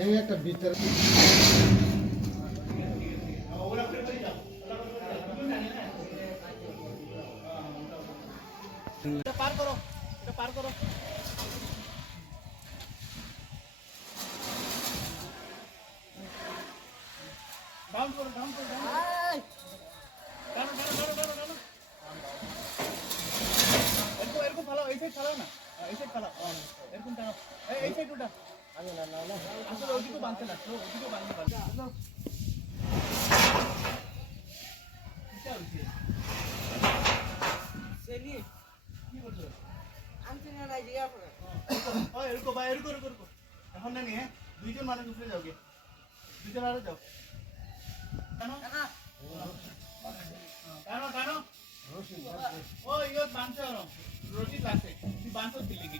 এই একটা ভিতরে পার করো, এটা পার করো। ডাউন করো, ডাউন করো, ডাউন করো। ডাউন। এরকম ফালাও, এই সাইড ফালাও না, এই সাইড ফালাও, এরকম টানো, এই সাইড ওটা। আসলে ওদিকেও বাঁধতে না, ওদিকেও বাঁধতে পারবে। কি করছো? এরকম এখন না নিয়ে দুইজন মানুষ উপরে যাও গে, দুইজন আরো যাও। টানো ও ইয়ে বাঁধছে রশি লাগছে, তুই বাঁধছ দিলি কি